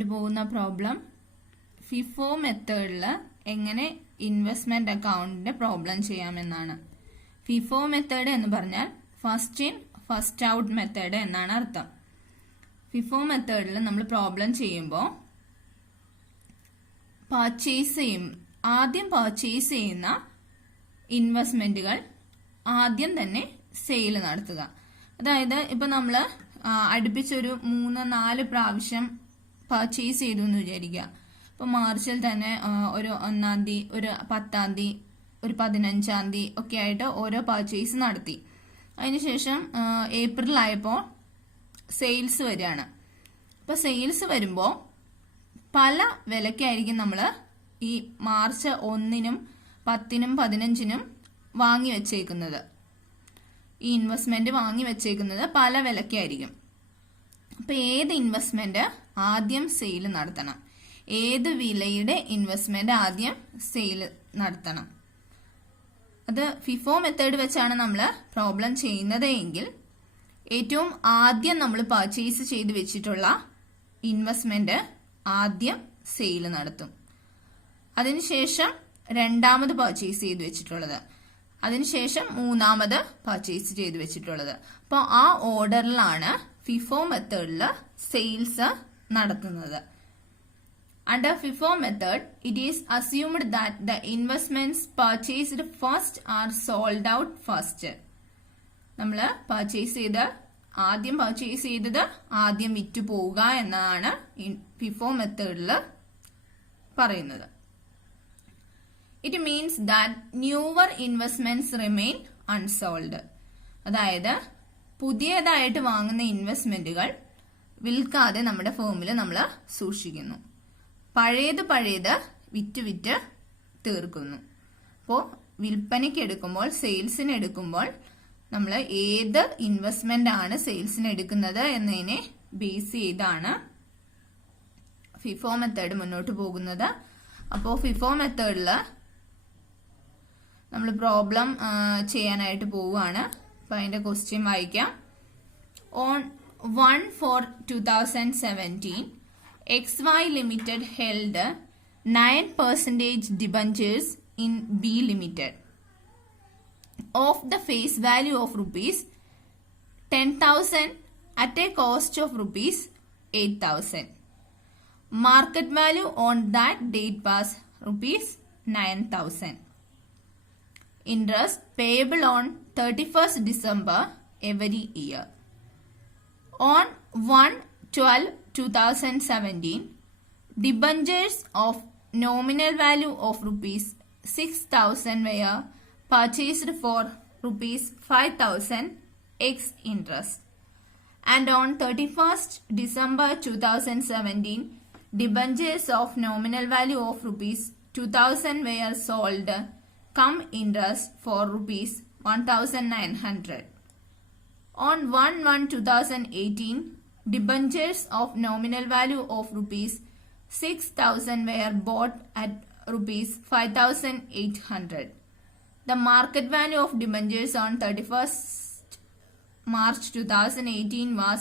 ചെയ്യാനായിട്ട് പോകുന്ന problem FIFO മെത്തേഡിൽ എങ്ങനെ ഇൻവെസ്റ്റ്മെന്റ് അക്കൗണ്ടിന്റെ പ്രോബ്ലം ചെയ്യാമെന്നാണ്. ഫിഫോ മെത്തേഡ് എന്ന് പറഞ്ഞാൽ first in first out method എന്നാണ് അർത്ഥം. ഫിഫോ മെത്തേഡിൽ നമ്മൾ പ്രോബ്ലം ചെയ്യുമ്പോൾ ആദ്യം പർച്ചേസ് ചെയ്യുന്ന ഇൻവെസ്റ്റ്മെന്റുകൾ ആദ്യം തന്നെ സെയിൽ നടത്തുക. അതായത് ഇപ്പൊ നമ്മൾ അടുപ്പിച്ചൊരു 3-4 പ്രാവശ്യം പർച്ചേസ് ചെയ്തു എന്ന് വിചാരിക്കുക. ഇപ്പൊ മാർച്ചിൽ തന്നെ ഒരു 1-ാം തീയതി, ഒരു 10-ാം തീയതി, ഒരു 15-ാം തീയതി ഒക്കെ ആയിട്ട് ഓരോ പർച്ചേസ് നടത്തി. അതിനുശേഷം ഏപ്രിൽ ആയപ്പോൾ സെയിൽസ് വരികയാണ്. അപ്പൊ സെയിൽസ് വരുമ്പോൾ പല വിലക്കായിരിക്കും നമ്മൾ ഈ മാർച്ച് 1-നും 10-നും 15-നും വാങ്ങി വെച്ചേക്കുന്നത്. ഈ ഇൻവെസ്റ്റ്മെന്റ് വാങ്ങി വെച്ചേക്കുന്നത് പല വിലക്കായിരിക്കും. അപ്പൊ ഏത് ഇൻവെസ്റ്റ്മെന്റ് ആദ്യം സെയിൽ നടത്തണം, ഏത് വിലയുടെ ഇൻവെസ്റ്റ്മെന്റ് ആദ്യം സെയിൽ നടത്തണം, അത് ഫിഫോ മെത്തേഡ് വെച്ചാണ് നമ്മൾ പ്രോബ്ലം ചെയ്യുന്നത് എങ്കിൽ ഏറ്റവും ആദ്യം നമ്മൾ പർച്ചേസ് ചെയ്ത് വെച്ചിട്ടുള്ള ഇൻവെസ്റ്റ്മെന്റ് ആദ്യം സെയിൽ നടത്തും. അതിനുശേഷം രണ്ടാമത് പർച്ചേസ് ചെയ്ത് വെച്ചിട്ടുള്ളത്, അതിനുശേഷം മൂന്നാമത് പർച്ചേസ് ചെയ്ത് വെച്ചിട്ടുള്ളത്. അപ്പോൾ ആ ഓർഡറിലാണ് ഫിഫോ മെത്തേഡിൽ സെയിൽസ് നടത്തുന്നത്. Under FIFO method, it is assumed that the investments purchased first are sold out first. നമ്മൾ ആദ്യം പർച്ചേസ് ചെയ്തത് ആദ്യം വിറ്റു പോവുക എന്നാണ് ഫിഫോ മെത്തേഡിൽ പറയുന്നത്. It means that newer investments remain unsold. അതായത് പുതിയതായിട്ട് വാങ്ങുന്ന ഇൻവെസ്റ്റ്മെന്റുകൾ വിൽക്കാതെ നമ്മുടെ ഫേമിൽ നമ്മൾ സൂക്ഷിക്കുന്നു. പഴയത് വിറ്റ് തീർക്കുന്നു. അപ്പോൾ വിൽപ്പനയ്ക്ക് എടുക്കുമ്പോൾ, സെയിൽസിന് എടുക്കുമ്പോൾ നമ്മൾ ഏത് ഇൻവെസ്റ്റ്മെന്റ് ആണ് സെയിൽസിന് എടുക്കുന്നത് എന്നതിനെ ബേസ് ചെയ്താണ് ഫിഫോ മെത്തേഡ് മുന്നോട്ട് പോകുന്നത്. അപ്പോൾ ഫിഫോ മെത്തേഡിൽ നമ്മൾ പ്രോബ്ലം ചെയ്യാനായിട്ട് പോവുകയാണ്. അപ്പൊ അതിന്റെ ക്വസ്റ്റ്യൻ വായിക്കാം. On 1/4/2017 XY Limited held 9% debentures in B Limited of the face value of rupees 10,000 at a cost of rupees 8,000. Market value on that date was rupees 9,000. Interest payable on 31st December every year. On 1/12/2017, debentures of nominal value of rupees 6,000 were purchased for rupees 5,000 ex interest. And on 31st December 2017, debentures of nominal value of rupees 2,000 were sold cum interest for rupees 1,900. On 1/1/2018, debentures of nominal value of rupees 6,000 were bought at rupees 5,800. The market value of debentures on 31st March 2018 was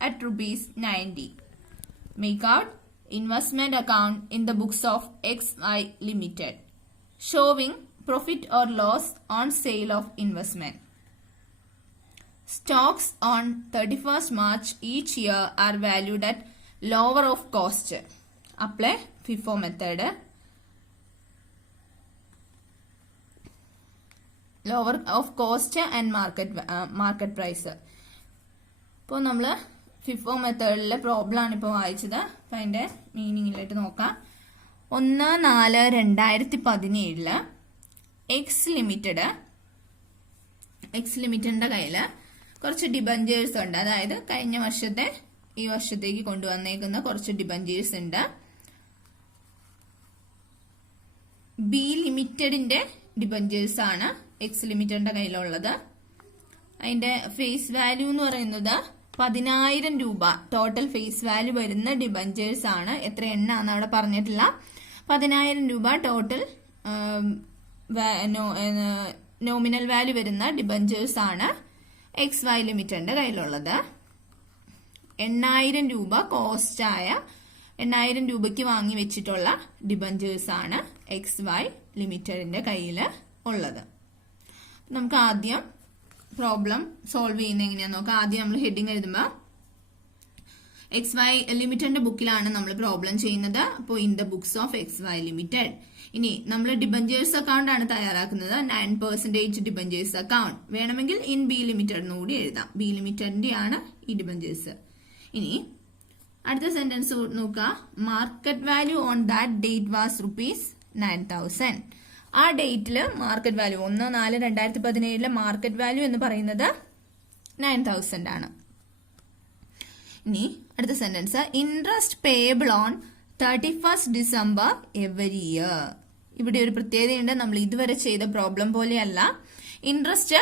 at rupees 90. Make out investment account in the books of XY Limited, showing profit or loss on sale of investment. Stocks on 31st March each year are valued at lower of cost. Apply FIFO method. Lower of cost and market price. ഇപ്പോൾ നമ്മൾ FIFO മെത്തേഡിലെ problem ആണ് ഇപ്പോൾ വായിച്ചത്. അപ്പം അതിന്റെ മീനിങ്ങിലായിട്ട് നോക്കാം. 1/4/2017 X ലിമിറ്റഡിന്റെ കയ്യിൽ കുറച്ച് ഡിബഞ്ചേഴ്സ് ഉണ്ട്. അതായത് കഴിഞ്ഞ വർഷത്തെ ഈ വർഷത്തേക്ക് കൊണ്ടുവന്നേക്കുന്ന കുറച്ച് ഡിബഞ്ചേഴ്സ് ഉണ്ട്. ബി ലിമിറ്റഡിന്റെ ഡിബഞ്ചേഴ്സ് ആണ് എക്സ് ലിമിറ്റഡിന്റെ കയ്യിലുള്ളത്. അതിന്റെ ഫേസ് വാല്യൂ എന്ന് പറയുന്നത് 10,000 രൂപ ടോട്ടൽ ഫേസ് വാല്യൂ വരുന്ന ഡിബഞ്ചേഴ്സ് ആണ്. എത്ര എണ്ണാന്ന് അവിടെ പറഞ്ഞിട്ടില്ല. 10,000 രൂപ ടോട്ടൽ നോമിനൽ വാല്യൂ വരുന്ന ഡിബഞ്ചേഴ്സ് ആണ് XY ലിമിറ്റഡിന്റെ കയ്യിലുള്ളത്. 8,000 രൂപ കോസ്റ്റായ 8,000 രൂപയ്ക്ക് വാങ്ങി വെച്ചിട്ടുള്ള ഡിബഞ്ചേഴ്സ് ആണ് XY ലിമിറ്റഡിന്റെ കയ്യിൽ ഉള്ളത്. നമുക്ക് ആദ്യം പ്രോബ്ലം സോൾവ് ചെയ്യുന്ന എങ്ങനെയാന്ന് നോക്കാം. ആദ്യം നമ്മൾ ഹെഡിങ് എഴുതുമ്പോൾ XY ലിമിറ്റഡിന്റെ ബുക്കിലാണ് നമ്മൾ പ്രോബ്ലം ചെയ്യുന്നത്. അപ്പോൾ in the books of XY limited. ഇനി നമ്മൾ ഡിബഞ്ചേഴ്സ് അക്കൗണ്ട് ആണ് തയ്യാറാക്കുന്നത്. 9% ഡിബഞ്ചേഴ്സ് അക്കൗണ്ട്. വേണമെങ്കിൽ ഇൻ ബി ലിമിറ്റഡ് കൂടി എഴുതാം. ബി ലിമിറ്റഡിന്റെ ആണ് ഈ ഡിബഞ്ചേഴ്സ്. ഇനി അടുത്ത സെന്റൻസ് നോക്കുക. Market value on that date was ₹9,000. ആ ഡേറ്റില് മാർക്കറ്റ് വാല്യൂ 1/4/2017 മാർക്കറ്റ് വാല്യൂ എന്ന് പറയുന്നത് 9,000 ആണ്. ഇനി അടുത്ത sentence interest payable on 31st December every year. ഇവിടെ ഒരു പ്രത്യേകതയുണ്ട്. നമ്മൾ ഇതുവരെ ചെയ്ത പ്രോബ്ലം പോലെയല്ല. ഇൻട്രസ്റ്റ്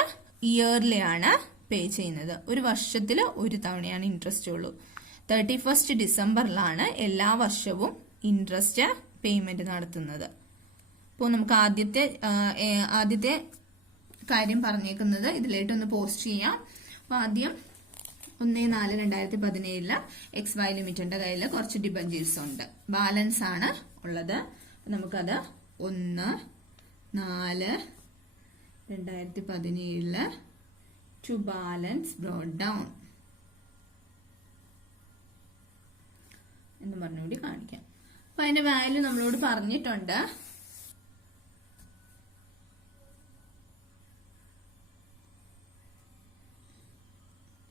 ഇയർലി ആണ് പേ ചെയ്യുന്നത്. ഒരു വർഷത്തിൽ ഒരു തവണയാണ് ഇൻട്രസ്റ്റ് ഉള്ളൂ. 31st Decemberലാണ് എല്ലാ വർഷവും ഇൻട്രസ്റ്റ് പേയ്മെന്റ് നടത്തുന്നത്. അപ്പോൾ നമുക്ക് ആദ്യത്തെ കാര്യം പറഞ്ഞേക്കുന്നത് ഇതിലേട്ടൊന്ന് പോസ്റ്റ് ചെയ്യാം. അപ്പൊ ആദ്യം 1/4/2017 XY ലിമിറ്റഡിന്റെ കയ്യിൽ കുറച്ച് ഡിബഞ്ചേഴ്സ് ഉണ്ട്. ബാലൻസ് ആണ് ഉള്ളത്. നമുക്കത് 1/4/2017 ടു ബാലൻസ് ബ്രോട്ട് ഡൗൺ എന്ന് പറഞ്ഞുകൂടി കാണിക്കാം. അപ്പൊ അതിന്റെ വാല്യൂ നമ്മളോട് പറഞ്ഞിട്ടുണ്ട്.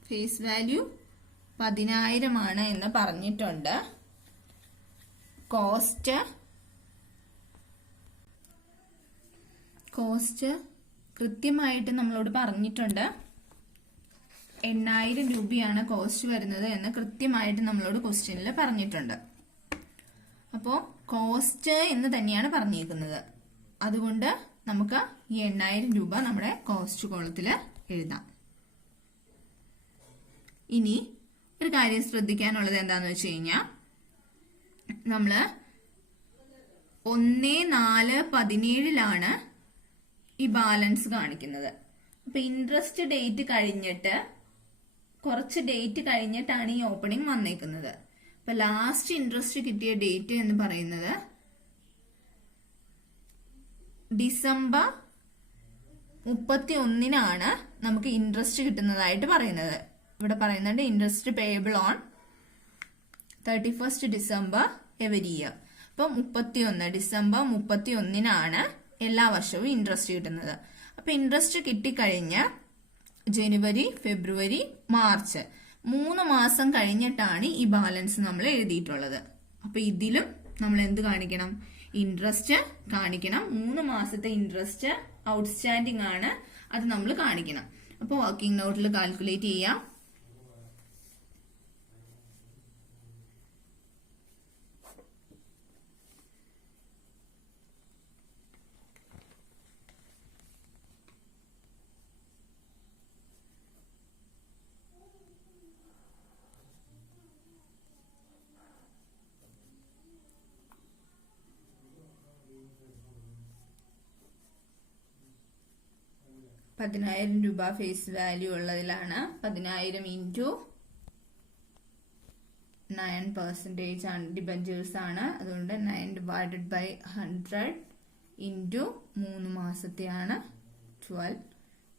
ഫേസ് വാല്യൂ 10,000 ആണ് എന്ന് പറഞ്ഞിട്ടുണ്ട്. കോസ്റ്റ് കൃത്യമായിട്ട് നമ്മളോട് പറഞ്ഞിട്ടുണ്ട്. 8,000 രൂപയാണ് കോസ്റ്റ് വരുന്നത് എന്ന് കൃത്യമായിട്ട് നമ്മളോട് ക്വസ്റ്റ്യനിൽ പറഞ്ഞിട്ടുണ്ട്. അപ്പോൾ കോസ്റ്റ് എന്ന് തന്നെയാണ് പറഞ്ഞിരിക്കുന്നത്. അതുകൊണ്ട് നമുക്ക് ഈ 8,000 രൂപ നമ്മുടെ കോസ്റ്റ് കോളത്തിൽ എഴുതാം. ഇനി ഒരു കാര്യം ശ്രദ്ധിക്കാനുള്ളത് എന്താന്ന് വെച്ച് കഴിഞ്ഞാൽ നമ്മള് 1/4/17 ഈ ബാലൻസ് കാണിക്കുന്നത്. അപ്പൊ ഇൻട്രസ്റ്റ് ഡേറ്റ് കഴിഞ്ഞിട്ട് കുറച്ച് ഡേറ്റ് കഴിഞ്ഞിട്ടാണ് ഈ ഓപ്പണിംഗ് വന്നേക്കുന്നത്. അപ്പൊ ലാസ്റ്റ് ഇൻട്രസ്റ്റ് കിട്ടിയ ഡേറ്റ് എന്ന് പറയുന്നത് December 31 നമുക്ക് ഇൻട്രസ്റ്റ് കിട്ടുന്നതായിട്ട് പറയുന്നത്. ഇവിടെ പറയുന്നുണ്ട് interest payable on 31st December every year. അപ്പൊ December 31 എല്ലാ വർഷവും ഇൻട്രസ്റ്റ് കിട്ടുന്നത്. അപ്പൊ ഇൻട്രസ്റ്റ് കിട്ടിക്കഴിഞ്ഞ് ജനുവരി, ഫെബ്രുവരി, മാർച്ച് 3 മാസം കഴിഞ്ഞിട്ടാണ് ഈ ബാലൻസ് നമ്മൾ എഴുതിയിട്ടുള്ളത്. അപ്പൊ ഇതിലും നമ്മൾ എന്ത് കാണിക്കണം? ഇൻട്രസ്റ്റ് കാണിക്കണം. 3 മാസത്തെ ഇൻട്രസ്റ്റ് ഔട്ട്സ്റ്റാൻഡിംഗ് ആണ്, അത് നമ്മൾ കാണിക്കണം. അപ്പൊ വർക്കിംഗ് നോട്ടിൽ കാൽക്കുലേറ്റ് ചെയ്യാം. രൂപ ഫേസ് വാല്യൂ ഉള്ളതിലാണ് 10,000 ഇൻറ്റു 9% ആണ് ഡിബഞ്ചേഴ്സ് ആണ്. അതുകൊണ്ട് 9/100 ഇൻറ്റു 3 മാസത്തെയാണ് 12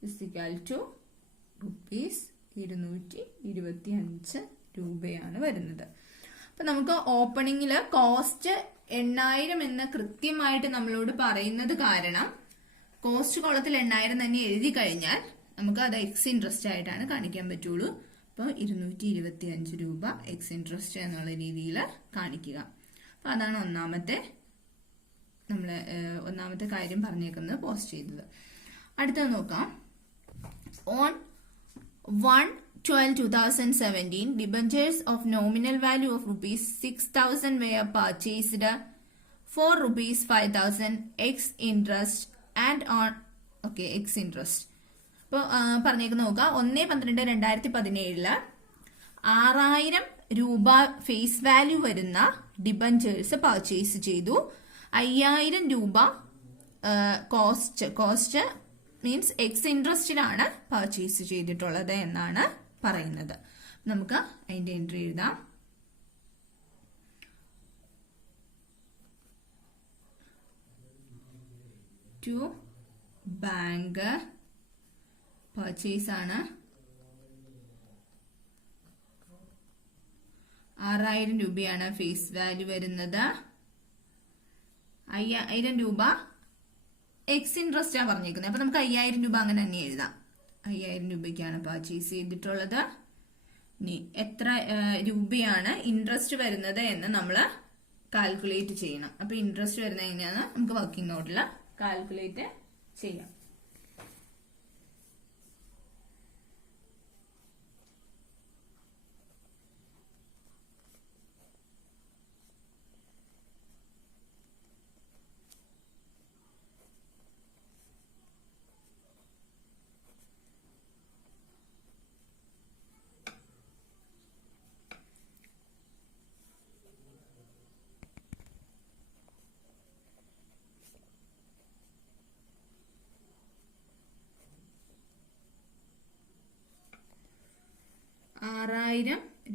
₹225 രൂപയാണ് വരുന്നത്. അപ്പൊ നമുക്ക് ഓപ്പണിംഗില് കോസ്റ്റ് 8,000 എന്ന് കൃത്യമായിട്ട് നമ്മളോട് പറയുന്നത് കാരണം കോസ്റ്റ് കോളത്തിൽ 8,000 തന്നെ എഴുതി കഴിഞ്ഞാൽ നമുക്ക് അത് എക്സ് ഇൻട്രസ്റ്റ് ആയിട്ടാണ് കാണിക്കാൻ പറ്റുള്ളൂ. അപ്പോൾ 225 രൂപ എക്സ് ഇൻട്രസ്റ്റ് എന്നുള്ള രീതിയിൽ കാണിക്കുക. അപ്പൊ അതാണ് ഒന്നാമത്തെ കാര്യം പറഞ്ഞേക്കുന്നത്, പോസ്റ്റ് ചെയ്തത്. അടുത്തത് നോക്കാം. On 1/12/2017 debentures of nominal value of ₹6,000 were purchased for ₹5,000 ex interest and on ex interest. ഇപ്പോൾ പറഞ്ഞേക്കുന്നത് നോക്കാം. 1/12/2017 6,000 രൂപ ഫേസ് വാല്യൂ വരുന്ന ഡിബഞ്ചേഴ്സ് പർച്ചേസ് ചെയ്തു. 5,000 രൂപ കോസ്റ്റ് മീൻസ് എക്സ് ഇൻട്രസ്റ്റിലാണ് പർച്ചേസ് ചെയ്തിട്ടുള്ളത് എന്നാണ് പറയുന്നത്. നമുക്ക് അതിന്റെ എൻട്രി എഴുതാം. ടു ബാങ്ക് പർച്ചേസ് ആണ് 6000 രൂപയാണ് ഫേസ് വാല്യൂ വരുന്നത്. 5000 രൂപ എക്സ് ഇൻട്രസ്റ്റ് ആണ് പറഞ്ഞേക്കുന്നത്. അപ്പൊ നമുക്ക് 5000 രൂപ അങ്ങനെ തന്നെ എഴുതാം. 5000 രൂപയ്ക്കാണ് പർച്ചേസ് ചെയ്തിട്ടുള്ളത്. ഇനി എത്ര രൂപയാണ് ഇൻട്രസ്റ്റ് വരുന്നത് എന്ന് നമ്മൾ കാൽക്കുലേറ്റ് ചെയ്യണം. അപ്പൊ ഇൻട്രസ്റ്റ് വരുന്നത് എങ്ങനെയാണ് നമുക്ക് വർക്കിംഗ് നോട്ടിൽ കാൽക്കുലേറ്റ് ചെയ്യാം.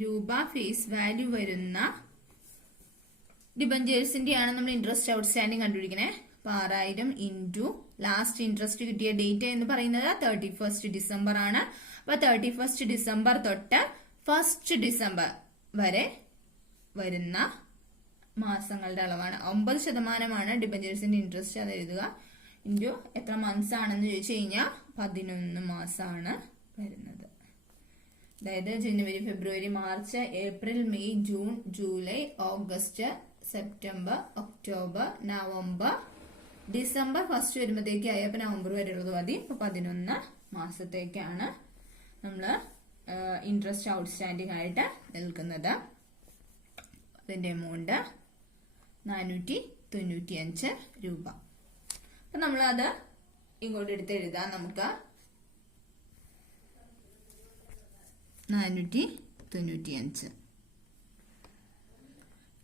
രൂപ ഫേസ് വാല്യൂ വരുന്ന ഡിബഞ്ചേഴ്സിന്റെയാണ് നമ്മൾ ഇൻട്രസ്റ്റ് ഔട്ട്സ്റ്റാൻഡിങ് കണ്ടുപിടിക്കുന്നത്. അപ്പൊ 6000 ഇൻറ്റു ലാസ്റ്റ് ഇൻട്രസ്റ്റ് കിട്ടിയ ഡേറ്റ് എന്ന് പറയുന്നത് 31 ഡിസംബർ ആണ്. അപ്പൊ 31 ഡിസംബർ തൊട്ട് 1 ഡിസംബർ വരെ വരുന്ന മാസങ്ങളുടെ അളവാണ്. 9% ഡിബഞ്ചേഴ്സിന്റെ ഇൻട്രസ്റ്റ് അത് എഴുതുക. ഇൻറ്റു എത്ര മന്ത്സ് ആണെന്ന് ചോദിച്ചു കഴിഞ്ഞാൽ 11 മാസമാണ് വരുന്നത്. അതായത് ജനുവരി, ഫെബ്രുവരി, March, April, May, June, July, August, September, October, November, December 1 വരുമ്പോഴത്തേക്കായി. അപ്പൊ നവംബർ വരെയുള്ളത് മതി. അപ്പൊ 11 മാസത്തേക്കാണ് നമ്മള് ഇൻട്രസ്റ്റ് ഔട്ട്സ്റ്റാൻഡിംഗ് ആയിട്ട് നിൽക്കുന്നത്. അതിന്റെ എമൗണ്ട് 495 രൂപ. അപ്പൊ നമ്മളത് ഇങ്ങോട്ട് എടുത്ത് എഴുതാം. നമുക്ക് 495.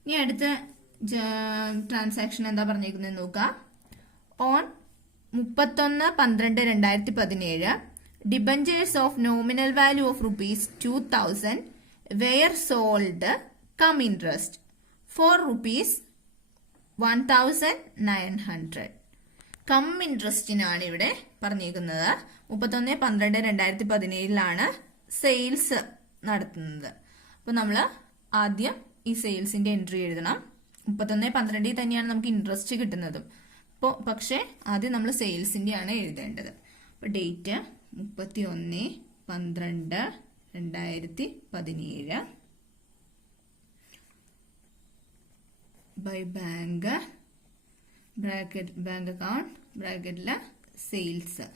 ഇനി അടുത്ത ട്രാൻസാക്ഷൻ എന്താ പറഞ്ഞേക്കുന്നത് നോക്കാം. On 31/12/2017 debentures of nominal value of ₹2000 were sold cum interest for ₹1900. Cum ഇൻട്രസ്റ്റിനാണ് ഇവിടെ പറഞ്ഞേക്കുന്നത്. 31/12/2017 സെയിൽസ് നടത്തുന്നത്. അപ്പൊ നമ്മള് ആദ്യം ഈ സെയിൽസിന്റെ എൻട്രി എഴുതണം. 31/12 തന്നെയാണ് നമുക്ക് ഇൻട്രസ്റ്റ് കിട്ടുന്നതും. അപ്പോൾ പക്ഷെ ആദ്യം നമ്മൾ സെയിൽസിന്റെ ആണ് എഴുതേണ്ടത്. അപ്പൊ date 31/12/2017 by bank bracket bank account ബ്രാക്കറ്റില് സെയിൽസ്.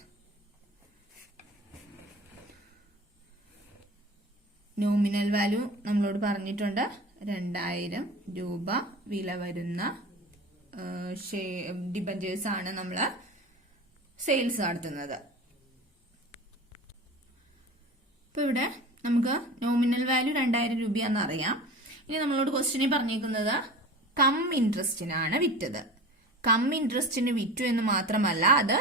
നോമിനൽ വാല്യൂ നമ്മളോട് പറഞ്ഞിട്ടുണ്ട്. 2000 രൂപ വില വരുന്ന ഡിബഞ്ചേഴ്സ് ആണ് നമ്മൾ സെയിൽസ് നടത്തുന്നത്. ഇപ്പൊ ഇവിടെ നമുക്ക് നോമിനൽ വാല്യൂ 2000 രൂപയാണെന്ന് അറിയാം. ഇനി നമ്മളോട് ക്വസ്റ്റ്യനിൽ പറഞ്ഞേക്കുന്നത് കം ഇൻട്രസ്റ്റിനാണ് വിറ്റത്. കം ഇൻട്രസ്റ്റിന് വിറ്റു എന്ന് മാത്രമല്ല, അത്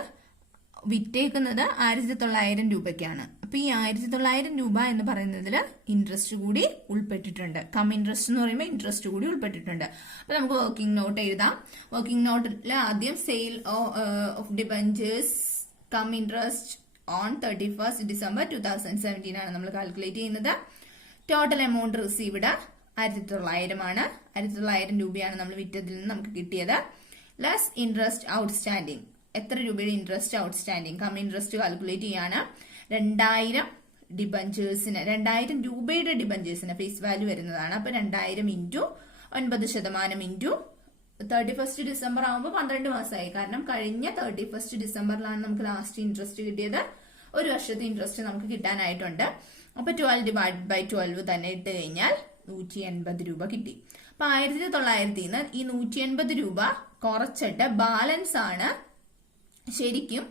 വിറ്റേക്കുന്നത് 1900 രൂപയ്ക്കാണ്. അപ്പൊ ഈ 1900 രൂപ എന്ന് പറയുന്നതിൽ ഇൻട്രസ്റ്റ് കൂടി ഉൾപ്പെട്ടിട്ടുണ്ട്. കം ഇൻട്രസ്റ്റ് എന്ന് പറയുമ്പോൾ ഇൻട്രസ്റ്റ് കൂടി ഉൾപ്പെട്ടിട്ടുണ്ട്. അപ്പൊ നമുക്ക് വർക്കിംഗ് നോട്ട് എഴുതാം. വർക്കിംഗ് നോട്ടിൽ ആദ്യം sale of debentures come interest on 31 December 2017 ആണ് നമ്മൾ കാൽക്കുലേറ്റ് ചെയ്യുന്നത്. ടോട്ടൽ എമൗണ്ട് റിസീവ്ഡ് 1900 ആണ്. 1900 രൂപയാണ് നമ്മൾ വിറ്റതിൽ നിന്ന് നമുക്ക് കിട്ടിയത്. Less interest outstanding. എത്ര രൂപയുടെ interest outstanding come interest calculate ചെയ്യാണ്. 2000 ഡിബഞ്ചേഴ്സിന് 2000 രൂപയുടെ ഡിബഞ്ചേഴ്സിന് ഫേസ് വാല്യൂ വരുന്നതാണ്. അപ്പൊ 2000 ഇൻറ്റു 9% ഇൻറ്റു 31 ഡിസംബർ ആകുമ്പോൾ 12 മാസമായി. കാരണം കഴിഞ്ഞ 31 ഡിസംബറിലാണ് നമുക്ക് ലാസ്റ്റ് ഇൻട്രസ്റ്റ് കിട്ടിയത്. ഒരു വർഷത്തെ ഇൻട്രസ്റ്റ് നമുക്ക് കിട്ടാനായിട്ടുണ്ട്. അപ്പൊ 12/12 തന്നെ ഇട്ട് കഴിഞ്ഞാൽ 180 രൂപ കിട്ടി. അപ്പൊ 1900 നിന്ന് ഈ 180 രൂപ കുറച്ചിട്ട് ബാലൻസ് ആണ് ശരിക്കും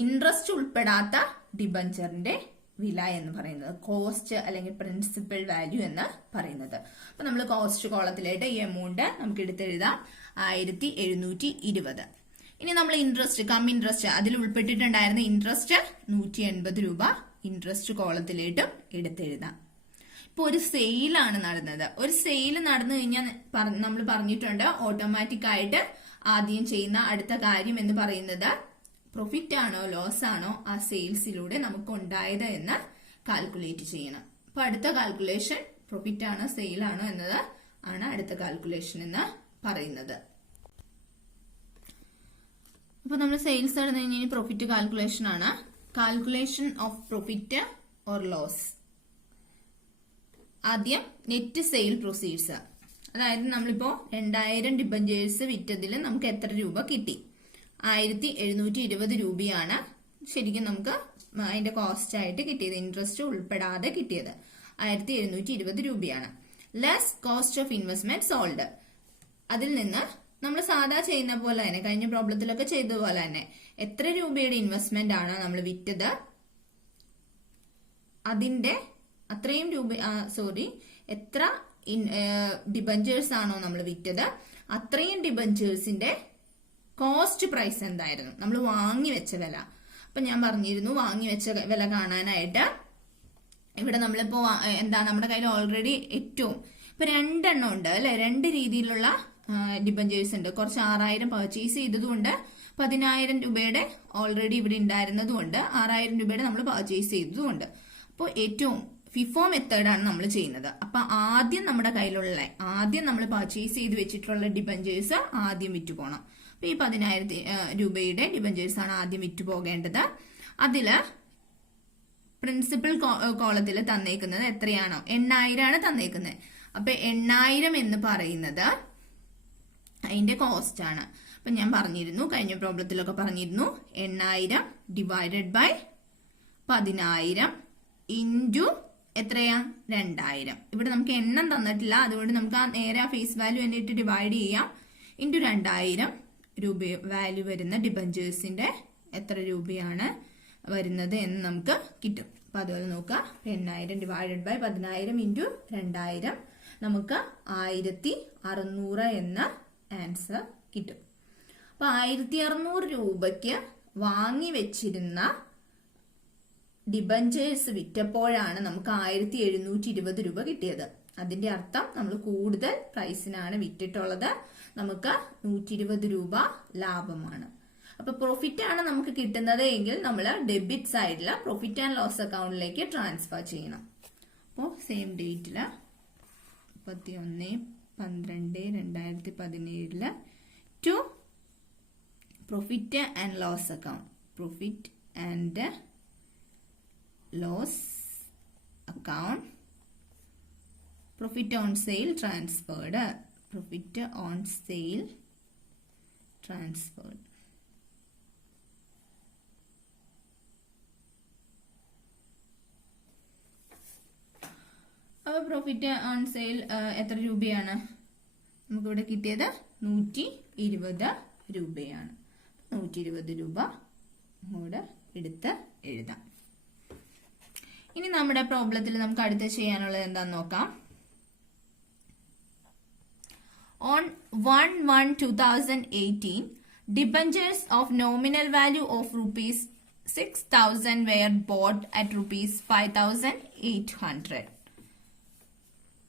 ഇൻട്രസ്റ്റ് ഉൾപ്പെടാത്ത ഡിബഞ്ചറിന്റെ വില എന്ന് പറയുന്നത്, കോസ്റ്റ് അല്ലെങ്കിൽ പ്രിൻസിപ്പൽ വാല്യൂ എന്ന് പറയുന്നത്. അപ്പൊ നമ്മൾ കോസ്റ്റ് കോളത്തിലായിട്ട് ഈ എമൗണ്ട് നമുക്ക് എടുത്തെഴുതാം 1720. ഇനി നമ്മൾ ഇൻട്രസ്റ്റ് കം ഇൻട്രസ്റ്റ് അതിൽ ഉൾപ്പെട്ടിട്ടുണ്ടായിരുന്ന ഇൻട്രസ്റ്റ് 180 രൂപ ഇൻട്രസ്റ്റ് കോളത്തിലേട്ടും എടുത്തെഴുതാം. ഇപ്പൊ ഒരു സെയിലാണ് നടന്നത്. ഒരു സെയിൽ നടന്നു കഴിഞ്ഞാൽ നമ്മൾ പറഞ്ഞിട്ടുണ്ട് ഓട്ടോമാറ്റിക് ആയിട്ട് ആദ്യം ചെയ്യുന്ന അടുത്ത കാര്യം എന്ന് പറയുന്നത് പ്രോഫിറ്റ് ആണോ ലോസ് ആണോ ആ സെയിൽസിലൂടെ നമുക്ക് ഉണ്ടായത് എന്ന് കാൽക്കുലേറ്റ് ചെയ്യണം. അപ്പൊ അടുത്ത കാൽക്കുലേഷൻ പ്രോഫിറ്റ് ആണോ സെയിൽ ആണോ എന്നത് ആണ് അടുത്ത കാൽക്കുലേഷൻ എന്ന് പറയുന്നത്. അപ്പൊ നമ്മൾ സെയിൽസ് നടന്നു കഴിഞ്ഞാൽ പ്രോഫിറ്റ് കാൽക്കുലേഷൻ ആണ്. Calculation of profit or loss. ആദ്യം നെറ്റ് സെയിൽ പ്രൊസീഡ്സ്, അതായത് നമ്മളിപ്പോ 2000 ഡിബഞ്ചേഴ്സ് വിറ്റതിൽ നമുക്ക് എത്ര രൂപ കിട്ടി? 1720 രൂപയാണ് ശരിക്കും നമുക്ക് അതിന്റെ കോസ്റ്റ് ആയിട്ട് കിട്ടിയത്, ഇൻട്രസ്റ്റ് ഉൾപ്പെടാതെ കിട്ടിയത് 1720 രൂപയാണ്. Less cost of investment sold. അതിൽ നിന്ന് നമ്മൾ സാധാ ചെയ്യുന്ന പോലെ തന്നെ, കഴിഞ്ഞ പ്രോബ്ലത്തിലൊക്കെ ചെയ്ത പോലെ തന്നെ എത്ര രൂപയുടെ ഇൻവെസ്റ്റ്മെന്റ് ആണ് നമ്മൾ വിറ്റത്, അതിന്റെ അത്രയും രൂപ എത്ര ഡിബഞ്ചേഴ്സ് ആണോ നമ്മൾ വിറ്റത് അത്രയും ഡിബഞ്ചേഴ്സിന്റെ കോസ്റ്റ് പ്രൈസ് എന്തായിരുന്നു, നമ്മൾ വാങ്ങി വെച്ച വില. അപ്പൊ ഞാൻ പറഞ്ഞിരുന്നു വാങ്ങി വെച്ച വില കാണാനായിട്ട് ഇവിടെ നമ്മളിപ്പോ നമ്മുടെ കയ്യിൽ ഓൾറെഡി ഏറ്റവും ഇപ്പൊ 2 എണ്ണം ഉണ്ട് അല്ലെ, 2 രീതിയിലുള്ള ഡിബഞ്ചേഴ്സ് ഉണ്ട്. കുറച്ച് 6000 പർച്ചേസ് ചെയ്തതുകൊണ്ട് 10000 രൂപയുടെ ഓൾറെഡി ഇവിടെ ഉണ്ടായിരുന്നതുകൊണ്ട് 6000 രൂപയുടെ നമ്മൾ പർച്ചേസ് ചെയ്തതുകൊണ്ട്. അപ്പോൾ ഏറ്റവും ഫിഫോ മെത്തേഡാണ് നമ്മൾ ചെയ്യുന്നത്. അപ്പൊ ആദ്യം നമ്മുടെ കയ്യിലുള്ള ആദ്യം നമ്മൾ പർച്ചേസ് ചെയ്ത് വെച്ചിട്ടുള്ള ഡിബഞ്ചേഴ്സ് ആദ്യം വിറ്റു പോകണം. അപ്പൊ ഈ 10000 രൂപയുടെ ഡിബഞ്ചേഴ്സ് ആണ് ആദ്യം വിറ്റു പോകേണ്ടത്. അതില് പ്രിൻസിപ്പൽ കോളത്തിൽ തന്നേക്കുന്നത് എത്രയാണോ 8000 ആണ് തന്നേക്കുന്നത്. അപ്പൊ 8000 എന്ന് പറയുന്നത് അതിന്റെ കോസ്റ്റ് ആണ്. അപ്പൊ ഞാൻ പറഞ്ഞിരുന്നു, കഴിഞ്ഞ പ്രോബ്ലത്തിലൊക്കെ പറഞ്ഞിരുന്നു 8000 ഡിവൈഡഡ് ബൈ 10000 ഇൻറ്റു എത്രയാ 2000. ഇവിടെ നമുക്ക് എണ്ണം തന്നിട്ടില്ല, അതുകൊണ്ട് നമുക്ക് ആ നേരെ ഫേസ് വാല്യൂ എന്നിട്ട് ഡിവൈഡ് ചെയ്യാം. ഇൻറ്റു 2000 രൂപ വാല്യൂ വരുന്ന ഡിബഞ്ചേഴ്സിന്റെ എത്ര രൂപയാണ് വരുന്നത് എന്ന് നമുക്ക് കിട്ടും. അപ്പൊ അതുപോലെ നോക്കാം. 8000 ഡിവൈഡഡ് ബൈ 10000 ഇൻറ്റു 2000 നമുക്ക് 1600 എന്ന ആൻസർ കിട്ടും. അപ്പൊ 1600 രൂപയ്ക്ക് വാങ്ങി വെച്ചിരുന്ന ഡിബഞ്ചേഴ്സ് വിറ്റപ്പോഴാണ് നമുക്ക് 1720 രൂപ കിട്ടിയത്. അതിന്റെ അർത്ഥം നമ്മൾ കൂടുതൽ പ്രൈസിനാണ് വിറ്റിട്ടുള്ളത്, നമുക്ക് 120 രൂപ ലാഭമാണ്. അപ്പൊ പ്രോഫിറ്റ് ആണ് നമുക്ക് കിട്ടുന്നത് എങ്കിൽ നമ്മൾ ഡെബിറ്റ് സൈഡില് പ്രോഫിറ്റ് ആൻഡ് ലോസ് അക്കൗണ്ടിലേക്ക് ട്രാൻസ്ഫർ ചെയ്യണം. അപ്പോൾ സെയിം ഡേറ്റില് 31/12/2017 to profit and loss account, profit and loss account, profit on sale transferred, profit on sale transferred. അപ്പൊ പ്രോഫിറ്റ് ഓൺ സെയിൽ എത്ര രൂപയാണ് നമുക്കിവിടെ കിട്ടിയത്? 120 രൂപയാണ്. 120 രൂപ കൂടെ എടുത്ത് എഴുതാം. ഇനി നമ്മുടെ പ്രോബ്ലത്തിൽ നമുക്ക് അടുത്ത് ചെയ്യാനുള്ളത് എന്താന്ന് നോക്കാം. On 1/1/2018, debentures of nominal value of rupees 6,000 were bought at rupees 5,800.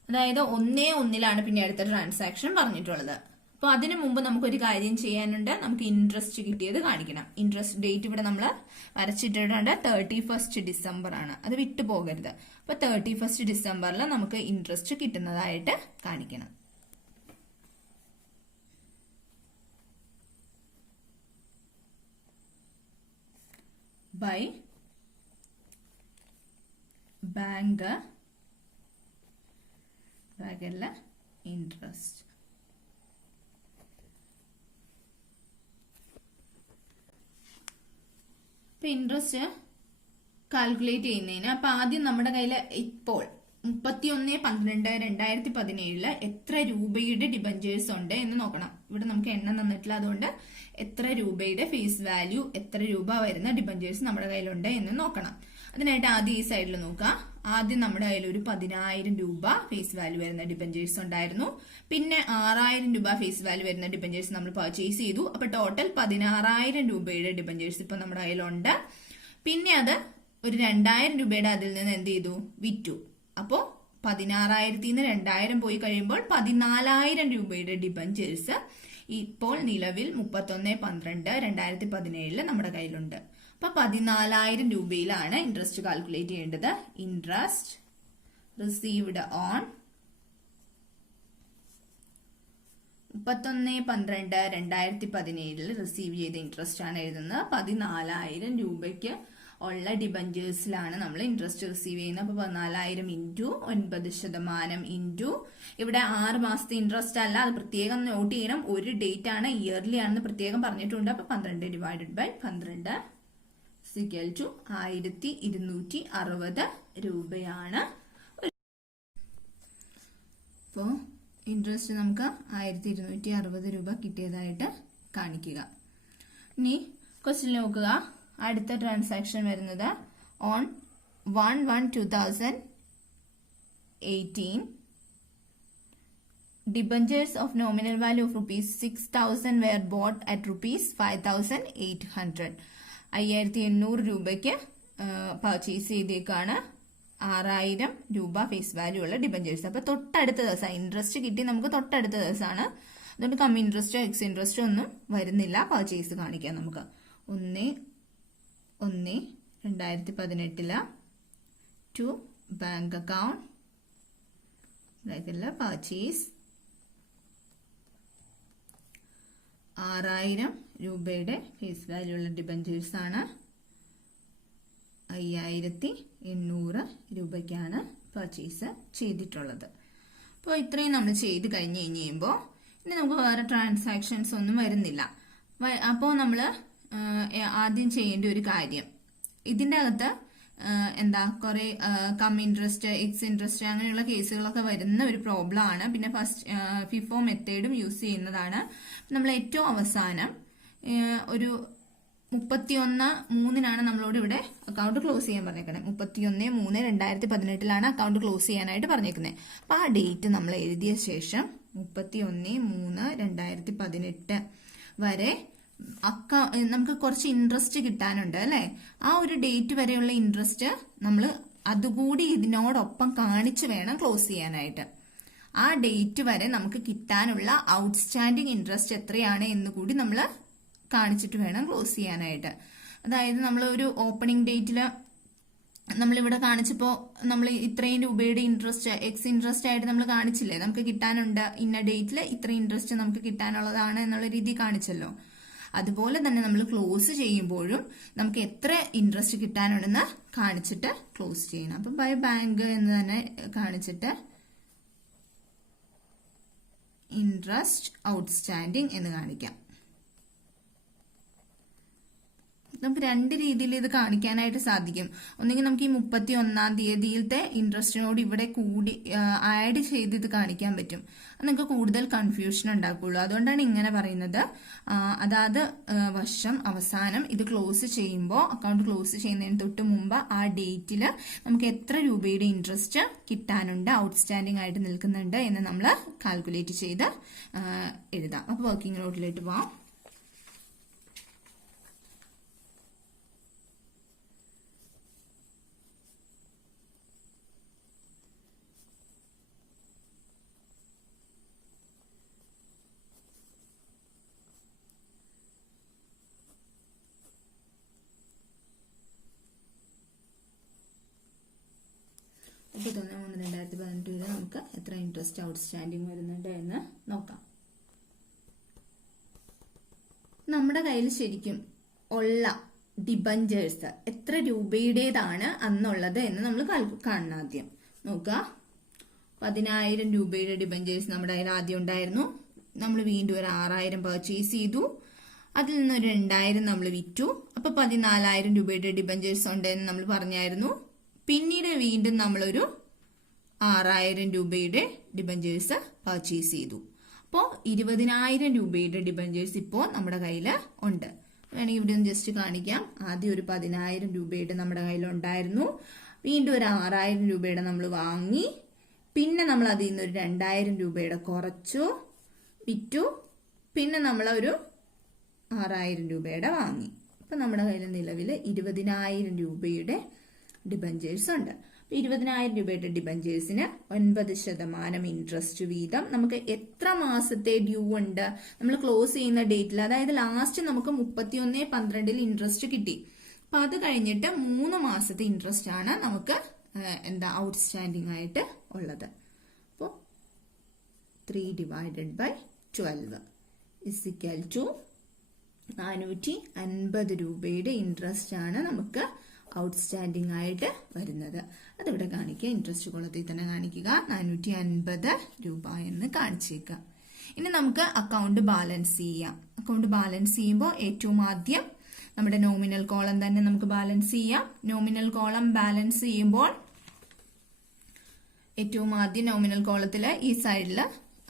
അതായത് 1/1 പിന്നെ അടുത്ത ട്രാൻസാക്ഷൻ പറഞ്ഞിട്ടുള്ളത്. അപ്പൊ അതിനു മുമ്പ് നമുക്കൊരു കാര്യം ചെയ്യാനുണ്ട്, നമുക്ക് ഇൻട്രസ്റ്റ് കിട്ടിയത് കാണിക്കണം. ഇൻട്രസ്റ്റ് ഡേറ്റ് ഇവിടെ നമ്മൾ വരച്ചിട്ടുണ്ട്, 31 ഡിസംബർ ആണ്, അത് വിട്ടു പോകരുത്. അപ്പൊ 31 ഡിസംബറിൽ നമുക്ക് ഇൻട്രസ്റ്റ് കിട്ടുന്നതായിട്ട് കാണിക്കണം. ബൈ ബാങ്ക് ബാങ്കല്ല ഇൻട്രസ്റ്റ്. ഇപ്പൊ ഇൻട്രസ്റ്റ് കാൽക്കുലേറ്റ് ചെയ്യുന്നതിന് അപ്പൊ ആദ്യം നമ്മുടെ കയ്യിൽ ഇപ്പോൾ 31/12/2017 എത്ര രൂപയുടെ ഡിബഞ്ചേഴ്സ് ഉണ്ട് എന്ന് നോക്കണം. ഇവിടെ നമുക്ക് എണ്ണം തന്നിട്ടില്ല, അതുകൊണ്ട് എത്ര രൂപയുടെ ഫേസ് വാല്യൂ, എത്ര രൂപ വരുന്ന ഡിബഞ്ചേഴ്സ് നമ്മുടെ കയ്യിലുണ്ട് എന്ന് നോക്കണം. അതിനായിട്ട് ആദ്യം ഈ സൈഡിൽ നോക്കാം. ആദ്യം നമ്മുടെ കയ്യിൽ ഒരു 10000 രൂപ ഫേസ് വാല്യൂ വരുന്ന ഡിബഞ്ചേഴ്സ് ഉണ്ടായിരുന്നു. പിന്നെ 6000 രൂപ ഫേസ് വാല്യൂ വരുന്ന ഡിബഞ്ചേഴ്സ് നമ്മൾ പർച്ചേസ് ചെയ്തു. അപ്പൊ ടോട്ടൽ 16000 രൂപയുടെ ഡിബഞ്ചേഴ്സ് ഇപ്പൊ നമ്മുടെ കയ്യിലുണ്ട്. പിന്നെ അത് ഒരു 2000 രൂപയുടെ അതിൽ നിന്ന് എന്ത് ചെയ്തു? വിറ്റു. അപ്പോ 16,000 2000 പോയി കഴിയുമ്പോൾ 14,000 രൂപയുടെ ഡിബഞ്ചേഴ്സ് ഇപ്പോൾ നിലവിൽ 31/12/2017 നമ്മുടെ കയ്യിലുണ്ട്. അപ്പൊ 14,000 രൂപയിലാണ് ഇൻട്രസ്റ്റ് കാൽക്കുലേറ്റ് ചെയ്യേണ്ടത്. ഇൻട്രസ്റ്റ് റിസീവ്ഡ് ഓൺ 31/12/2017 റിസീവ് ചെയ്ത ഇൻട്രസ്റ്റ് ആണ് എഴുതുന്നത്. 14,000 രൂപയ്ക്ക് ഉള്ള ഡിബഞ്ചേഴ്സിലാണ് നമ്മൾ ഇൻട്രസ്റ്റ് റിസീവ് ചെയ്യുന്നത്. അപ്പൊ 14,000 ഇൻറ്റു 9% ഇൻറ്റു ഇവിടെ 6 മാസത്തെ ഇൻട്രസ്റ്റ് അല്ല, അത് പ്രത്യേകം നോട്ട് ചെയ്യണം. ഒരു ഡേറ്റ് ആണ്, ഇയർലി ആണെന്ന് പ്രത്യേകം പറഞ്ഞിട്ടുണ്ട്. അപ്പൊ 12 ഡിവൈഡഡ് ബൈ 12 = 1,260 രൂപയാണ്. അപ്പോൾ ഇൻട്രസ്റ്റ് നമുക്ക് 1,260 രൂപ കിട്ടിയതായിട്ട് കാണിക്കുക. ഇനി ക്വസ്റ്റ്യൻ നോക്കുക. അടുത്ത ട്രാൻസാക്ഷൻ വരുന്നത് on 1/1/2018 debentures of nominal value of ₹6,000 where bought at ₹5,800. 5,800 രൂപയ്ക്ക് പർച്ചേസ് ചെയ്തേക്കാണ് 6,000 രൂപ ഫേസ് വാല്യൂ ഉള്ള ഡിബഞ്ചേഴ്സ്. അപ്പൊ തൊട്ടടുത്ത ദിവസം ഇൻട്രസ്റ്റ് കിട്ടി, നമുക്ക് തൊട്ടടുത്ത ദിവസമാണ്. അതുകൊണ്ട് കമ്മി ഇൻട്രസ്റ്റോ എക്സ് ഇൻട്രസ്റ്റോ ഒന്നും വരുന്നില്ല. പർച്ചേസ് കാണിക്കാം നമുക്ക്. 1/1/2018 ടു ബാങ്ക് അക്കൗണ്ട് പർച്ചേസ് 6,000 രൂപയുടെ ഫേസ് വാല്യൂ ഉള്ള ഡിബഞ്ചേഴ്സ് ആണ്. 5,800 രൂപയ്ക്കാണ് പർച്ചേസ് ചെയ്തിട്ടുള്ളത്. അപ്പോൾ ഇത്രയും നമ്മൾ ചെയ്ത് കഴിഞ്ഞ് കഴിയുമ്പോൾ ഇനി നമുക്ക് വേറെ ട്രാൻസാക്ഷൻസ് ഒന്നും വരുന്നില്ല. അപ്പോൾ നമ്മൾ ആദ്യം ചെയ്യേണ്ട ഒരു കാര്യം, ഇതിൻ്റെ അകത്ത് കുറെ കം ഇൻട്രസ്റ്റ് എക്സ് ഇൻട്രസ്റ്റ് അങ്ങനെയുള്ള കേസുകളൊക്കെ വരുന്ന ഒരു പ്രോബ്ലം ആണ്. പിന്നെ ഫിഫോ മെത്തേഡും യൂസ് ചെയ്യുന്നതാണ്. നമ്മൾ ഏറ്റവും അവസാനം ഒരു 31/3 നമ്മളോട് ഇവിടെ അക്കൗണ്ട് ക്ലോസ് ചെയ്യാൻ പറഞ്ഞേക്കുന്നത്. 31/3/2018 അക്കൗണ്ട് ക്ലോസ് ചെയ്യാനായിട്ട് പറഞ്ഞേക്കുന്നത്. അപ്പൊ ആ ഡേറ്റ് നമ്മൾ എഴുതിയ ശേഷം 31/3/2018 വരെ നമുക്ക് കുറച്ച് ഇൻട്രസ്റ്റ് കിട്ടാനുണ്ട് അല്ലെ. ആ ഒരു ഡേറ്റ് വരെയുള്ള ഇൻട്രസ്റ്റ് നമ്മൾ അതുകൂടി ഇതിനോടൊപ്പം കാണിച്ചു വേണം ക്ലോസ് ചെയ്യാനായിട്ട്. ആ ഡേറ്റ് വരെ നമുക്ക് കിട്ടാനുള്ള ഔട്ട്സ്റ്റാൻഡിങ് ഇൻട്രസ്റ്റ് എത്രയാണ് എന്ന് കൂടി നമ്മൾ കാണിച്ചിട്ട് വേണം ക്ലോസ് ചെയ്യാനായിട്ട്. അതായത് നമ്മൾ ഒരു ഓപ്പണിംഗ് ഡേറ്റില് നമ്മളിവിടെ കാണിച്ചപ്പോ നമ്മൾ ഇത്രയും രൂപയുടെ ഇൻട്രസ്റ്റ് എക്സ് ഇൻട്രസ്റ്റ് ആയിട്ട് നമ്മൾ കാണിച്ചില്ലേ, നമുക്ക് കിട്ടാനുണ്ട് ഇന്ന ഡേറ്റിൽ ഇത്ര ഇൻട്രസ്റ്റ് നമുക്ക് കിട്ടാനുള്ളതാണ് എന്നുള്ള രീതി കാണിച്ചല്ലോ. അതുപോലെ തന്നെ നമ്മൾ ക്ലോസ് ചെയ്യുമ്പോഴും നമുക്ക് എത്ര ഇൻട്രസ്റ്റ് കിട്ടാനുണ്ടെന്ന് കാണിച്ചിട്ട് ക്ലോസ് ചെയ്യണം. അപ്പൊ ബൈ ബാങ്ക് എന്ന് തന്നെ കാണിച്ചിട്ട് ഇൻട്രസ്റ്റ് ഔട്ട്സ്റ്റാൻഡിങ് എന്ന് കാണിക്കാം. നമുക്ക് രണ്ട് രീതിയിൽ ഇത് കാണിക്കാനായിട്ട് സാധിക്കും. ഒന്നെങ്കിൽ നമുക്ക് ഈ 31-ാം തീയതിയിലത്തെ ഇൻട്രസ്റ്റിനോട് ഇവിടെ കൂടി ആഡ് ചെയ്ത് ഇത് കാണിക്കാൻ പറ്റും. അത് നിങ്ങൾക്ക് കൂടുതൽ കൺഫ്യൂഷൻ ഉണ്ടാക്കുള്ളൂ. അതുകൊണ്ടാണ് ഇങ്ങനെ പറയുന്നത്. അതായത് വർഷം അവസാനം ഇത് ക്ലോസ് ചെയ്യുമ്പോൾ അക്കൗണ്ട് ക്ലോസ് ചെയ്യുന്നതിന് തൊട്ട് മുമ്പ് ആ ഡേറ്റിൽ നമുക്ക് എത്ര രൂപയുടെ ഇൻട്രസ്റ്റ് കിട്ടാനുണ്ട്, ഔട്ട്സ്റ്റാൻഡിംഗ് ആയിട്ട് നിൽക്കുന്നുണ്ട് എന്ന് നമ്മൾ കാൽക്കുലേറ്റ് ചെയ്ത് എഴുതാം. അപ്പോൾ വർക്കിംഗ് നോട്ടിലേക്ക് പോവാം. ഇപ്പോൾ 31/3/2018 വരെ നമുക്ക് എത്ര ഇൻട്രസ്റ്റ് ഔട്ട്സ്റ്റാൻഡിംഗ് വരുന്നുണ്ട് എന്ന് നോക്കാം. നമ്മുടെ കയ്യിൽ ശരിക്കും ഉള്ള ഡിബഞ്ചേഴ്സ് എത്ര രൂപയുടേതാണ് അന്നുള്ളത് എന്ന് നമ്മൾ കാണണം. ആദ്യം നോക്കുക. 10,000 രൂപയുടെ ഡിബഞ്ചേഴ്സ് നമ്മുടെ കയ്യിൽ ആദ്യം ഉണ്ടായിരുന്നു. നമ്മൾ വീണ്ടും ഒരു 6,000 പർച്ചേസ് ചെയ്തു. അതിൽ നിന്ന് ഒരു 2,000 നമ്മൾ വിറ്റു. അപ്പൊ 14,000 രൂപയുടെ ഡിബഞ്ചേഴ്സ് ഉണ്ടെന്ന് നമ്മൾ പറഞ്ഞായിരുന്നു. പിന്നീട് വീണ്ടും നമ്മളൊരു 6,000 രൂപയുടെ ഡിബഞ്ചേഴ്സ് പർച്ചേസ് ചെയ്തു. അപ്പോൾ 20,000 രൂപയുടെ ഡിബഞ്ചേഴ്സ് ഇപ്പോൾ നമ്മുടെ കയ്യിൽ ഉണ്ട്. വേണമെങ്കിൽ ഇവിടെ ഒന്ന് ജസ്റ്റ് കാണിക്കാം. ആദ്യം ഒരു 10,000 രൂപയുടെ നമ്മുടെ കയ്യിൽ ഉണ്ടായിരുന്നു. വീണ്ടും ഒരു 6,000 രൂപയുടെ നമ്മൾ വാങ്ങി. പിന്നെ നമ്മൾ അതിൽ നിന്ന് ഒരു 2,000 രൂപയുടെ കുറച്ചു വിറ്റു. പിന്നെ നമ്മളൊരു 6,000 രൂപയുടെ വാങ്ങി. അപ്പൊ നമ്മുടെ കയ്യിൽ നിലവിൽ 20,000 രൂപയുടെ ഡിബഞ്ചേഴ്സ് ഉണ്ട്. 20,000 രൂപയുടെ ഡിബഞ്ചേഴ്സിന് 9% ഇൻട്രസ്റ്റ് വീതം. നമുക്ക് എത്ര മാസത്തെ ഡ്യൂ ഉണ്ട്, നമ്മൾ ക്ലോസ് ചെയ്യുന്ന ഡേറ്റിൽ, അതായത് ലാസ്റ്റ് നമുക്ക് 31/12 ഇൻട്രസ്റ്റ് കിട്ടി. അപ്പൊ അത് കഴിഞ്ഞിട്ട് 3 മാസത്തെ ഇൻട്രസ്റ്റ് ആണ് നമുക്ക് ഔട്ട്സ്റ്റാൻഡിംഗ് ആയിട്ട് ഉള്ളത്. അപ്പോൾ 3/12 = 450 രൂപയുടെ ഇൻട്രസ്റ്റ് ആണ് നമുക്ക് ഔട്ട്സ്റ്റാൻഡിംഗ് ആയിട്ട് വരുന്നത്. അതിവിടെ കാണിക്കുക, ഇൻട്രസ്റ്റ് കോളത്തിൽ തന്നെ കാണിക്കുക, 450 രൂപ എന്ന് കാണിച്ചേക്കുക. ഇനി നമുക്ക് അക്കൗണ്ട് ബാലൻസ് ചെയ്യാം. അക്കൗണ്ട് ബാലൻസ് ചെയ്യുമ്പോൾ ഏറ്റവും ആദ്യം നമ്മുടെ നോമിനൽ കോളം തന്നെ നമുക്ക് ബാലൻസ് ചെയ്യാം. നോമിനൽ കോളം ബാലൻസ് ചെയ്യുമ്പോൾ ഏറ്റവും ആദ്യം നോമിനൽ കോളത്തിൽ ഈ സൈഡിൽ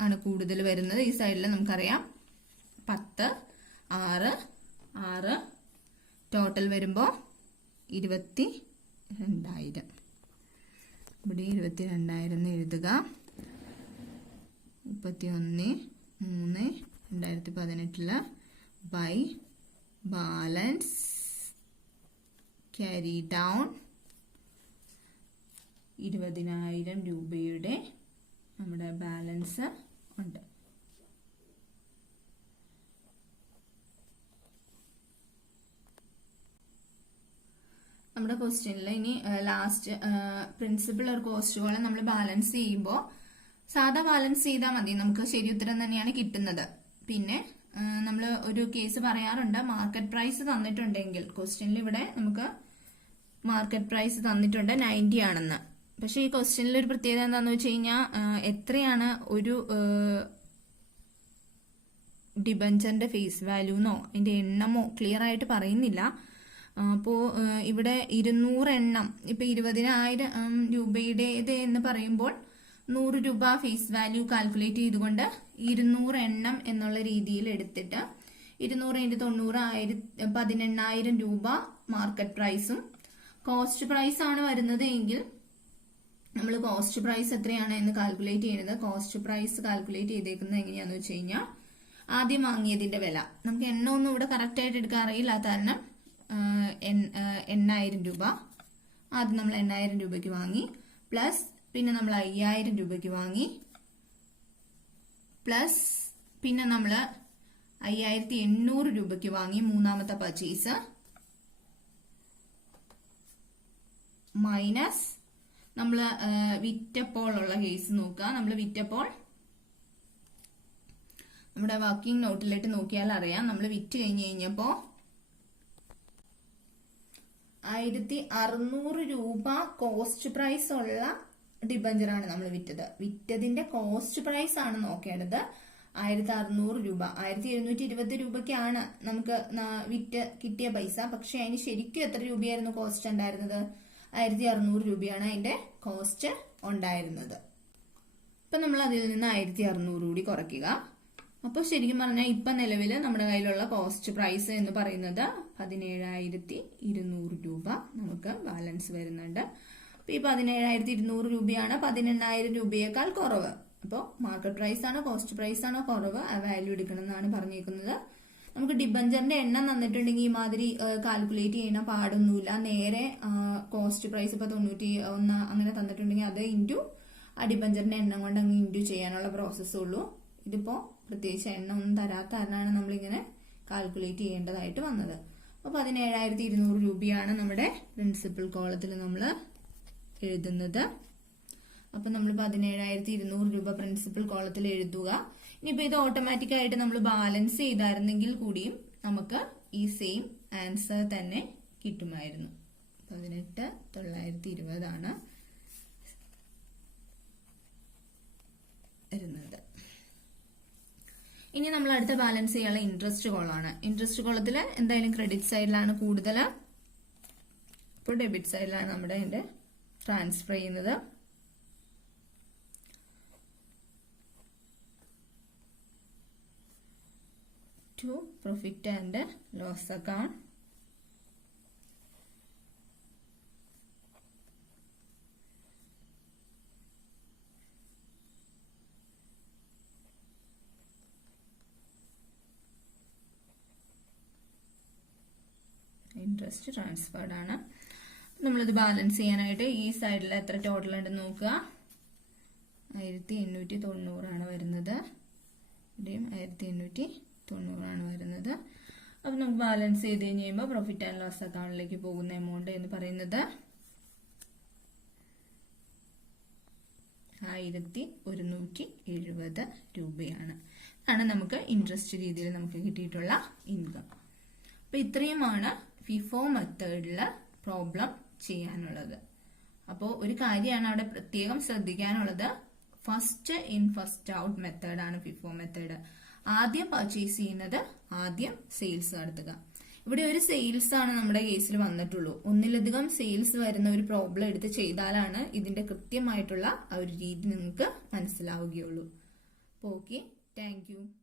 ആണ് കൂടുതൽ വരുന്നത്. ഈ സൈഡിൽ നമുക്കറിയാം 10, 6 ടോട്ടൽ വരുമ്പോൾ 22,000. ഇവിടെ 22,000 എഴുതുക. 31/3/2018 ബൈ ബാലൻസ് ക്യാരി ഡൗൺ 20,000 രൂപയുടെ നമ്മുടെ ബാലൻസ് ഉണ്ട്. നമ്മുടെ ക്വസ്റ്റ്യനിൽ ഇനി ലാസ്റ്റ് പ്രിൻസിപ്പൽ ഒരു കോസ്റ്റുകളെ നമ്മൾ ബാലൻസ് ചെയ്യുമ്പോൾ സാധാ ബാലൻസ് ചെയ്താൽ മതി, നമുക്ക് ശരി ഉത്തരം തന്നെയാണ് കിട്ടുന്നത്. പിന്നെ നമ്മൾ ഒരു കേസ് പറയാറുണ്ട്, മാർക്കറ്റ് പ്രൈസ് തന്നിട്ടുണ്ടെങ്കിൽ, ക്വസ്റ്റ്യനിൽ ഇവിടെ നമുക്ക് മാർക്കറ്റ് പ്രൈസ് തന്നിട്ടുണ്ട് 90 ആണെന്ന്. പക്ഷെ ഈ ക്വസ്റ്റ്യനിൽ ഒരു പ്രത്യേകത എന്താന്ന് വെച്ച് കഴിഞ്ഞാൽ എത്രയാണ് ഒരു ഡിബഞ്ചറിന്റെ ഫേസ് വാല്യൂന്നോ അതിന്റെ എണ്ണമോ ക്ലിയർ ആയിട്ട് പറയുന്നില്ല. അപ്പോൾ ഇവിടെ 200 എണ്ണം, ഇപ്പൊ 20,000 രൂപയുടേത് എന്ന് പറയുമ്പോൾ 100 രൂപ ഫേസ് വാല്യൂ കാൽക്കുലേറ്റ് ചെയ്തുകൊണ്ട് 200 എണ്ണം എന്നുള്ള രീതിയിൽ എടുത്തിട്ട് 200 × 90 18,000 രൂപ മാർക്കറ്റ് പ്രൈസും കോസ്റ്റ് പ്രൈസ് ആണ് വരുന്നത് എങ്കിൽ നമ്മൾ കോസ്റ്റ് പ്രൈസ് എത്രയാണ് എന്ന് കാൽക്കുലേറ്റ് ചെയ്യുന്നത്. കോസ്റ്റ് പ്രൈസ് കാൽക്കുലേറ്റ് ചെയ്തേക്കുന്നത് എങ്ങനെയാന്ന് വെച്ച് കഴിഞ്ഞാൽ ആദ്യം വാങ്ങിയതിന്റെ വില, നമുക്ക് എണ്ണ ഒന്നും ഇവിടെ കറക്റ്റ് ആയിട്ട് എടുക്കാൻ അറിയില്ലാത്ത കാരണം 8,000 രൂപ ആദ്യം നമ്മൾ 8,000 രൂപയ്ക്ക് വാങ്ങി, പ്ലസ് പിന്നെ നമ്മൾ 5,000 രൂപയ്ക്ക് വാങ്ങി, പ്ലസ് പിന്നെ നമ്മൾ 5,800 രൂപയ്ക്ക് വാങ്ങി മൂന്നാമത്തെ പർച്ചേസ്, മൈനസ് നമ്മൾ വിറ്റപ്പോൾ ഉള്ള കേസ് നോക്കുക. നമ്മൾ വിറ്റപ്പോൾ നമ്മുടെ വർക്കിംഗ് നോട്ടിലിട്ട് നോക്കിയാൽ അറിയാം, നമ്മൾ വിറ്റ് കഴിഞ്ഞപ്പോ 1,600 രൂപ കോസ്റ്റ് പ്രൈസ് ഉള്ള ഡിബഞ്ചറാണ് നമ്മൾ വിറ്റത്. വിറ്റതിന്റെ കോസ്റ്റ് പ്രൈസ് ആണ് നോക്കേണ്ടത്. 1,600 രൂപ, 1,720 രൂപയ്ക്കാണ് നമുക്ക് വിറ്റ് കിട്ടിയ പൈസ. പക്ഷെ അതിന് ശരിക്കും എത്ര രൂപയായിരുന്നു കോസ്റ്റ് ഉണ്ടായിരുന്നത്? 1,600 രൂപയാണ് അതിന്റെ കോസ്റ്റ് ഉണ്ടായിരുന്നത്. ഇപ്പൊ നമ്മൾ അതിൽ നിന്ന് 1,600 കൂടി കുറയ്ക്കുക. അപ്പൊ ശരിക്കും പറഞ്ഞാൽ ഇപ്പൊ നിലവിൽ നമ്മുടെ കയ്യിലുള്ള കോസ്റ്റ് പ്രൈസ് എന്ന് പറയുന്നത് 17,200 രൂപ നമുക്ക് ബാലൻസ് വരുന്നുണ്ട്. അപ്പൊ ഈ 17,200 രൂപയാണ് 18,000 രൂപയേക്കാൾ കുറവ്. അപ്പോൾ മാർക്കറ്റ് പ്രൈസ് ആണോ കോസ്റ്റ് പ്രൈസ് ആണോ കുറവ്, ആ വാല്യൂ എടുക്കണം എന്നാണ് പറഞ്ഞേക്കുന്നത്. നമുക്ക് ഡിബഞ്ചറിന്റെ എണ്ണം തന്നിട്ടുണ്ടെങ്കിൽ ഈ മാതിരി കാൽക്കുലേറ്റ് ചെയ്യണ പാടൊന്നുമില്ല. നേരെ കോസ്റ്റ് പ്രൈസ് ഇപ്പൊ 91 അങ്ങനെ തന്നിട്ടുണ്ടെങ്കിൽ അത് ഇൻറ്റു ആ ഡിബഞ്ചറിന്റെ എണ്ണം കൊണ്ട് അങ്ങ് ഇൻറ്റു ചെയ്യാനുള്ള പ്രോസസ്സേ ഉള്ളൂ. ഇതിപ്പോ പ്രത്യേകിച്ച് എണ്ണം ഒന്നും തരാത്ത കാരണമാണ് നമ്മളിങ്ങനെ കാൽക്കുലേറ്റ് ചെയ്യേണ്ടതായിട്ട് വന്നത്. അപ്പൊ 17,200 രൂപയാണ് നമ്മുടെ പ്രിൻസിപ്പൽ കോളത്തിൽ നമ്മൾ എഴുതുന്നത്. അപ്പൊ നമ്മൾ 17,200 രൂപ പ്രിൻസിപ്പൽ കോളത്തിൽ എഴുതുക. ഇനിയിപ്പോ ഇത് ഓട്ടോമാറ്റിക് ആയിട്ട് നമ്മൾ ബാലൻസ് ചെയ്തായിരുന്നെങ്കിൽ കൂടിയും നമുക്ക് ഈ സെയിം ആൻസർ തന്നെ കിട്ടുമായിരുന്നു. 18,920 ആണ് വരുന്നത്. ഇനി നമ്മൾ അടുത്ത ബാലൻസ് ചെയ്യാനുള്ള ഇൻട്രസ്റ്റ് കോളാണ്. ഇൻട്രസ്റ്റ് കോളത്തിൽ എന്തായാലും ക്രെഡിറ്റ് സൈഡിലാണ് കൂടുതൽ, ഇപ്പോൾ ഡെബിറ്റ് സൈഡിലാണ് നമ്മുടെ ഇതിന്റെ ട്രാൻസ്ഫർ ചെയ്യുന്നത്. To profit and loss account. Interest transferred ആണ്. നമ്മളിത് ബാലൻസ് ചെയ്യാനായിട്ട് ഈ സൈഡിൽ എത്ര ടോട്ടൽ ഉണ്ടെന്ന് നോക്കുക. 1890 വരുന്നത്. ഇവിടെയും 1890 വരുന്നത്. അപ്പം നമുക്ക് ബാലൻസ് ചെയ്ത് കഴിയുമ്പോൾ പ്രോഫിറ്റ് ആൻഡ് ലോസ് അക്കൗണ്ടിലേക്ക് പോകുന്ന എമൗണ്ട് എന്ന് പറയുന്നത് 1170 രൂപയാണ്. ആണ് നമുക്ക് ഇൻട്രസ്റ്റ് രീതിയിൽ നമുക്ക് കിട്ടിയിട്ടുള്ള ഇൻകം. അപ്പൊ ഇത്രയുമാണ് ഫിഫോ മെത്തേഡില് പ്രോബ്ലം ചെയ്യാനുള്ളത്. അപ്പോൾ ഒരു കാര്യമാണ് അവിടെ പ്രത്യേകം ശ്രദ്ധിക്കാനുള്ളത്, ഫസ്റ്റ് ഇൻ ഫസ്റ്റ് ഔട്ട് മെത്തേഡാണ് ഫിഫോ മെത്തേഡ്. ആദ്യം പർച്ചേസ് ചെയ്യുന്നത് ആദ്യം സെയിൽസ് നടത്തുക. ഇവിടെ ഒരു സെയിൽസ് ആണ് നമ്മുടെ കേസിൽ വന്നിട്ടുള്ളൂ. ഒന്നിലധികം സെയിൽസ് വരുന്ന ഒരു പ്രോബ്ലം എടുത്ത് ചെയ്താലാണ് ഇതിന്റെ കൃത്യമായിട്ടുള്ള ആ ഒരു രീതി നിങ്ങൾക്ക് മനസ്സിലാവുകയുള്ളൂ. അപ്പോൾ ഓക്കെ, താങ്ക് യു.